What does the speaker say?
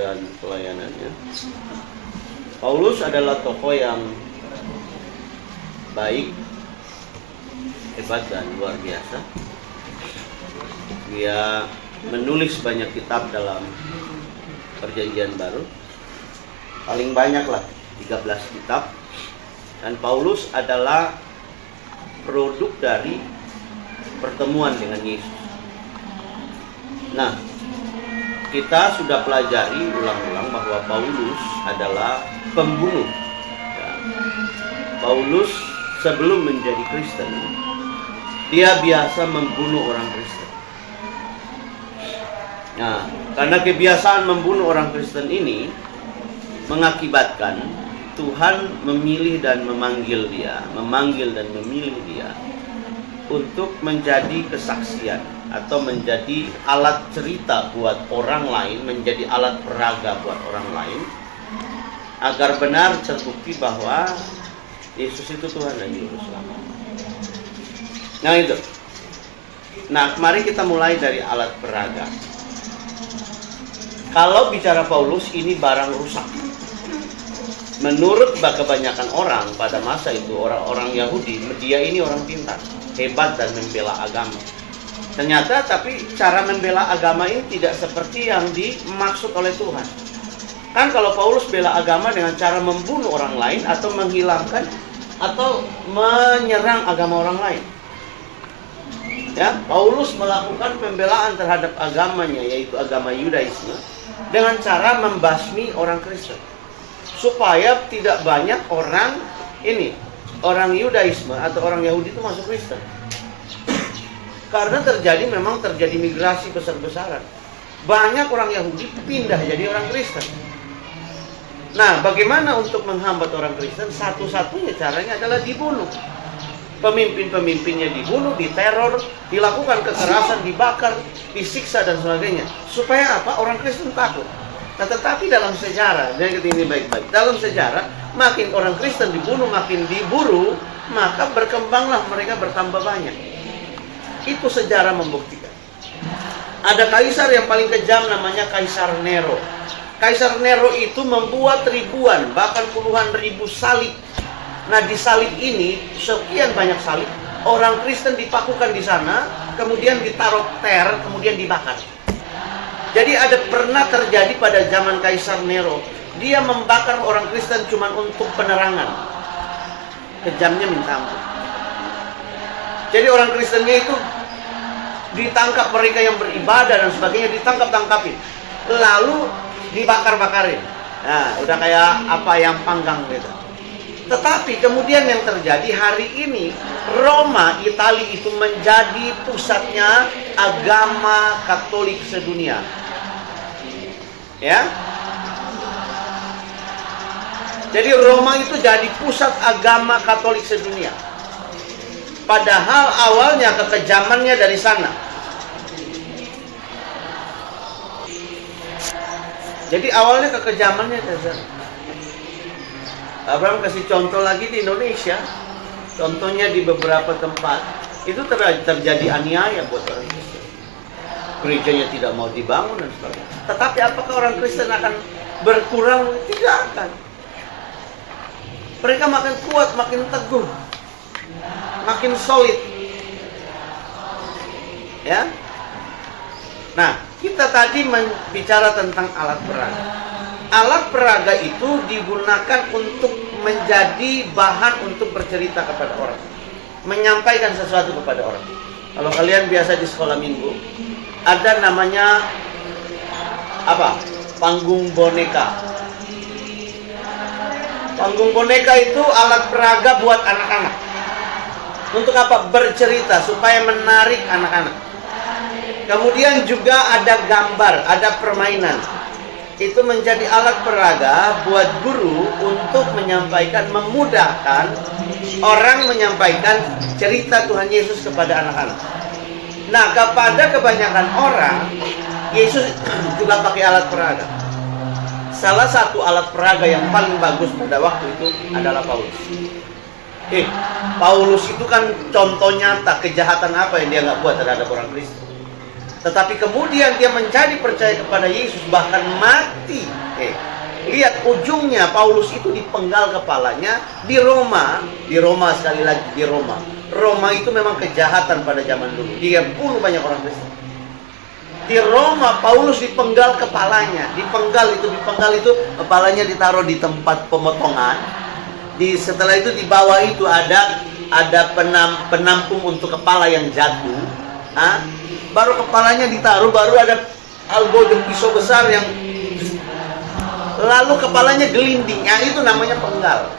dan pelayanannya. Paulus adalah tokoh yang baik, hebat dan luar biasa. Dia menulis banyak kitab dalam Perjanjian Baru. Paling banyak lah 13 kitab. Dan Paulus adalah produk dari pertemuan dengan Yesus. Nah, kita sudah pelajari ulang-ulang bahwa Paulus adalah pembunuh. Ya. Paulus sebelum menjadi Kristen, dia biasa membunuh orang Kristen. Nah, karena kebiasaan membunuh orang Kristen ini mengakibatkan Tuhan memilih dan memanggil dia, memanggil dan memilih dia untuk menjadi kesaksian atau menjadi alat cerita buat orang lain, menjadi alat peraga buat orang lain, agar benar terbukti bahwa Yesus itu Tuhan dan Juru Selamat. Nah itu. Nah, mari kita mulai dari alat peraga. Kalau bicara Paulus, ini barang rusak. Menurut kebanyakan orang pada masa itu, orang-orang Yahudi, dia ini orang pintar, hebat dan membela agama. Ternyata tapi cara membela agama ini tidak seperti yang dimaksud oleh Tuhan. Kan kalau Paulus bela agama dengan cara membunuh orang lain atau menghilangkan atau menyerang agama orang lain. Ya, Paulus melakukan pembelaan terhadap agamanya, yaitu agama Yudaisme, dengan cara membasmi orang Kristen. Supaya tidak banyak orang Yudaisme atau orang Yahudi itu masuk Kristen. Karena memang terjadi migrasi besar-besaran. Banyak orang Yahudi pindah jadi orang Kristen. Nah, bagaimana untuk menghambat orang Kristen? Satu-satunya caranya adalah dibunuh. Pemimpin-pemimpinnya dibunuh, diteror, dilakukan kekerasan, dibakar, disiksa dan sebagainya. Supaya apa? Orang Kristen takut. Nah, tetapi dalam sejarah, dan ini baik-baik, dalam sejarah, makin orang Kristen dibunuh, makin diburu, maka berkembanglah mereka bertambah banyak. Itu sejarah membuktikan. Ada kaisar yang paling kejam, namanya Kaisar Nero. Kaisar Nero itu membuat ribuan, bahkan puluhan ribu salib. Nah, di salib ini, sekian banyak salib, orang Kristen dipakukan di sana, kemudian ditaruh kemudian dibakar. Jadi pernah terjadi pada zaman Kaisar Nero, dia membakar orang Kristen cuma untuk penerangan. Kejamnya minta ampun. Jadi orang Kristennya itu ditangkap, mereka yang beribadah dan sebagainya ditangkap-tangkapin. Lalu dibakar-bakarin. Nah, udah kayak apa yang panggang gitu. Tetapi kemudian yang terjadi hari ini, Roma, Italia itu menjadi pusatnya agama Katolik sedunia. Ya. Jadi Roma itu jadi pusat agama Katolik sedunia. Padahal awalnya kekejamannya dari sana. Jadi awalnya kekejamannya dari sana. Abraham kasih contoh lagi di Indonesia. Contohnya di beberapa tempat itu terjadi aniaya buat orang Kristen. Gerejanya tidak mau dibangun dan sebagainya. Tetapi apakah orang Kristen akan berkurang? Tidak akan. Mereka makin kuat, makin teguh, makin solid. Ya. Nah, kita tadi bicara tentang alat peraga. Alat peraga itu digunakan untuk menjadi bahan untuk bercerita kepada orang, menyampaikan sesuatu kepada orang. Kalau kalian biasa di sekolah minggu, ada namanya apa? Panggung boneka. Panggung boneka itu alat peraga buat anak-anak. Untuk apa? Bercerita supaya menarik anak-anak. Kemudian juga ada gambar, ada permainan. Itu menjadi alat peraga buat guru untuk menyampaikan, memudahkan orang menyampaikan cerita Tuhan Yesus kepada anak-anak. Nah, kepada kebanyakan orang, Yesus juga pakai alat peraga. Salah satu alat peraga yang paling bagus pada waktu itu adalah Paulus. Paulus itu kan contoh nyata kejahatan apa yang dia nggak buat terhadap orang Kristen. Tetapi kemudian dia menjadi percaya kepada Yesus, bahkan mati. Lihat ujungnya, Paulus itu dipenggal kepalanya di Roma. Di Roma, sekali lagi di Roma. Roma itu memang kejahatan pada zaman dulu. Dia bunuh banyak orang Kristen. Di Roma, Paulus dipenggal kepalanya. Dipenggal itu kepalanya ditaruh di tempat pemotongan. Setelah itu di bawah itu ada penampung untuk kepala yang jatuh. Baru kepalanya ditaruh, baru ada albodo pisau besar yang lalu kepalanya gelinding. Itu namanya penggal.